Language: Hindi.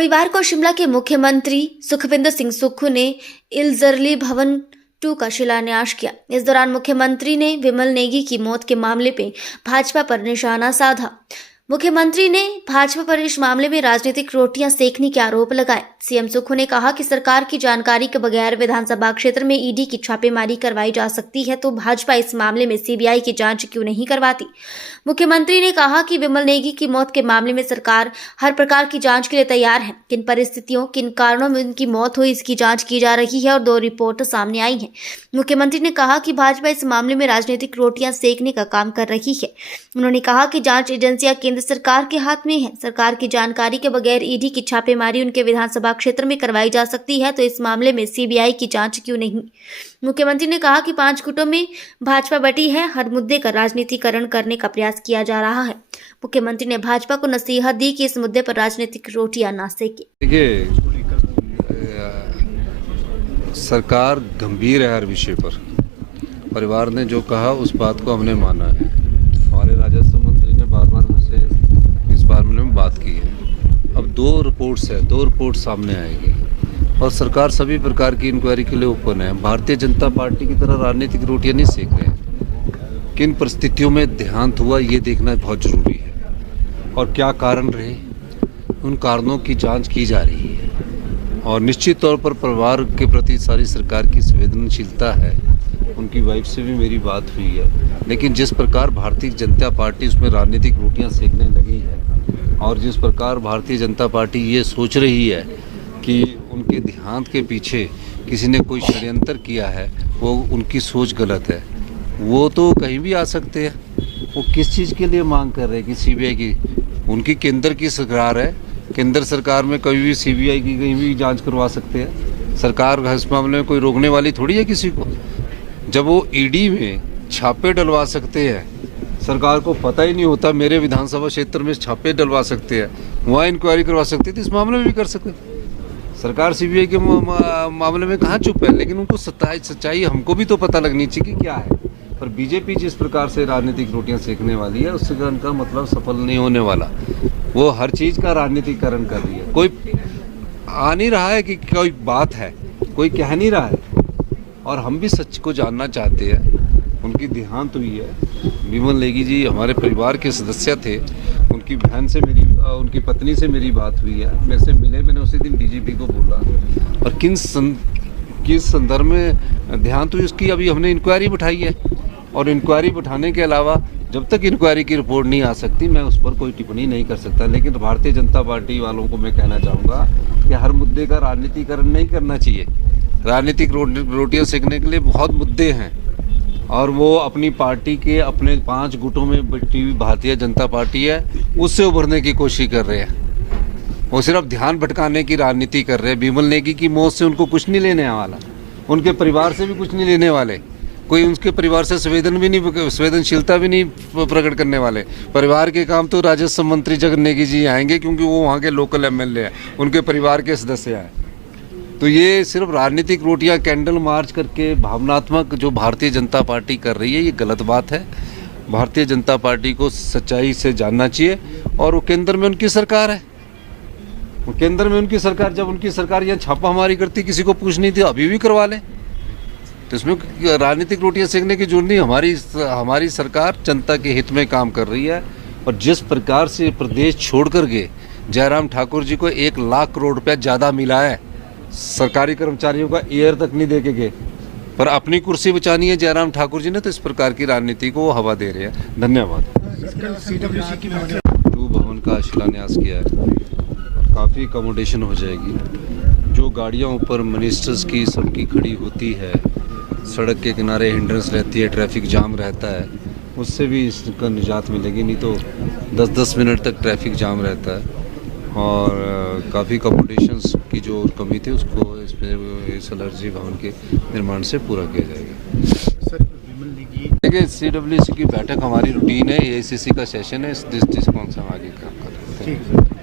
रविवार को शिमला के मुख्यमंत्री सुखविंदर सिंह सुक्खू ने इल्जरली भवन 2 का शिलान्यास किया। इस दौरान मुख्यमंत्री ने विमल नेगी की मौत के मामले में भाजपा पर निशाना साधा। मुख्यमंत्री ने भाजपा पर इस मामले में राजनीतिक रोटियां सेकने के आरोप लगाए। सीएम सुक्खू ने कहा कि सरकार की जानकारी के बगैर विधानसभा क्षेत्र में ईडी की छापेमारी करवाई जा सकती है, तो भाजपा इस मामले में सीबीआई की जांच क्यों नहीं करवाती। मुख्यमंत्री ने कहा कि विमल नेगी की मौत के मामले में सरकार हर प्रकार की जांच के लिए तैयार है। किन परिस्थितियों, किन कारणों में उनकी मौत हुई, इसकी जांच की जा रही है और 2 रिपोर्ट सामने आई हैं। मुख्यमंत्री ने कहा कि भाजपा इस मामले में राजनीतिक रोटियां सेकने का काम कर रही है। उन्होंने कहा कि जांच एजेंसियां केंद्र सरकार के हाथ में है। सरकार की जानकारी के बगैर ईडी की छापेमारी उनके विधानसभा क्षेत्र में करवाई जा सकती है, तो इस मामले में सीबीआई की जांच क्यों नहीं। मुख्यमंत्री ने कहा कि 5 गुटों में भाजपा बटी है, हर मुद्दे का राजनीतिकरण करने का प्रयास किया जा रहा है। मुख्यमंत्री ने भाजपा को नसीहत दी कि इस मुद्दे पर राजनीतिक रोटियां ना सेके। देखिए, सरकार गंभीर है हर विषय पर। परिवार ने जो कहा उस बात को हमने माना है। हमारे राजस्व मंत्री ने बार-बार मुझसे इस बारे में बात की है। अब 2 रिपोर्ट्स है, 2 रिपोर्ट सामने आएगी और सरकार सभी प्रकार की इंक्वायरी के लिए ओपन है। भारतीय जनता पार्टी की तरह राजनीतिक रोटियां नहीं सेक रहे हैं। किन परिस्थितियों में देहांत हुआ ये देखना बहुत ज़रूरी है और क्या कारण रहे, उन कारणों की जांच की जा रही है। और निश्चित तौर पर परिवार के प्रति सारी सरकार की संवेदनशीलता है। उनकी वाइफ से भी मेरी बात हुई है, लेकिन जिस प्रकार भारतीय जनता पार्टी उसमें राजनीतिक रोटियां सेकने लगी है और जिस प्रकार भारतीय जनता पार्टी ये सोच रही है कि उनके देहांत के पीछे किसी ने कोई षड्यंत्र किया है, वो उनकी सोच गलत है। वो तो कहीं भी आ सकते हैं। वो किस चीज़ के लिए मांग कर रहे हैं कि सीबीआई की? उनकी केंद्र की सरकार है, केंद्र सरकार में कभी भी सीबीआई की कहीं भी जांच करवा सकते हैं। सरकार इस मामले में कोई रोकने वाली थोड़ी है किसी को। जब वो ईडी में छापे डलवा सकते हैं, सरकार को पता ही नहीं होता मेरे विधानसभा क्षेत्र में छापे डलवा सकते हैं, वहाँ इंक्वायरी करवा सकते थे, इस मामले में भी कर सकते। सरकार सीबीआई के मामले में कहाँ चुप है, लेकिन उनको सच्चाई हमको भी तो पता लगनी चाहिए कि क्या है। पर बीजेपी जिस प्रकार से राजनीतिक रोटियां सेकने वाली है, उससे उनका मतलब सफल नहीं होने वाला। वो हर चीज़ का राजनीतिकरण कर रही है। कोई आ नहीं रहा है कि कोई बात है, कोई कह नहीं रहा है और हम भी सच को जानना चाहते हैं। उनकी देहांत हुई है। विमल नेगी जी हमारे परिवार के सदस्य थे। उनकी बहन से उनकी पत्नी से मेरी बात हुई है, मेरे से मिले। मैंने उसी दिन डीजीपी को बोला और किस संदर्भ में देहांत हुई उसकी अभी हमने इंक्वायरी बिठाई है और इंक्वायरी बिठाने के अलावा जब तक इंक्वायरी की रिपोर्ट नहीं आ सकती मैं उस पर कोई टिप्पणी नहीं कर सकता। लेकिन भारतीय जनता पार्टी वालों को मैं कहना चाहूँगा कि हर मुद्दे का राजनीतिकरण नहीं करना चाहिए। राजनीतिक रोटियां सेकने के लिए बहुत मुद्दे हैं और वो अपनी पार्टी के अपने 5 गुटों में बटी हुई भारतीय जनता पार्टी है, उससे उभरने की कोशिश कर रहे हैं। वो सिर्फ ध्यान भटकाने की राजनीति कर रहे हैं। विमल नेगी की मौत से उनको कुछ नहीं लेने वाला, उनके परिवार से भी कुछ नहीं लेने वाले। कोई उनके परिवार से संवेदनशीलता भी नहीं प्रकट करने वाले। परिवार के काम तो राजस्व मंत्री जगन नेगी जी आएंगे, क्योंकि वो वहाँ के लोकल एमएलए हैं, उनके परिवार के सदस्य हैं। तो ये सिर्फ राजनीतिक रोटियां कैंडल मार्च करके भावनात्मक जो भारतीय जनता पार्टी कर रही है, ये गलत बात है। भारतीय जनता पार्टी को सच्चाई से जानना चाहिए और वो केंद्र में उनकी सरकार है। वो केंद्र में उनकी सरकार, जब उनकी सरकार यहाँ छापामारी करती, किसी को पूछ नहीं थी, अभी भी करवा लें। तो इसमें राजनीतिक रोटियां सेकने की जरूरत नहीं। हमारी सरकार जनता के हित में काम कर रही है और जिस प्रकार से प्रदेश छोड़ कर के जयराम ठाकुर जी को 1 लाख करोड़ रुपया ज़्यादा मिला है, सरकारी कर्मचारियों का एयर तक नहीं दे के गए, पर अपनी कुर्सी बचानी है जयराम ठाकुर जी ने, तो इस प्रकार की राजनीति को वो हवा दे रहे हैं। धन्यवाद। 2 भवन का शिलान्यास किया है और काफ़ी अकोमोडेशन हो जाएगी। जो गाड़ियाँ ऊपर मिनिस्टर्स की सबकी खड़ी होती है, सड़क के किनारे हिंड्रेंस रहती है, ट्रैफिक जाम रहता है, उससे भी इसका निजात मिलेगी। नहीं तो 10-10 मिनट तक ट्रैफिक जाम रहता है और काफ़ी अकोमोडेशंस की जो कमी थी उसको इस एलर्जी भवन के निर्माण से पूरा किया जाएगा। सर, विमल नेगी देखिए, CWC की बैठक हमारी रूटीन है, AICC का सेशन है, इस दृष्टि से कौन सा हम आगे काम कर रहे हैं।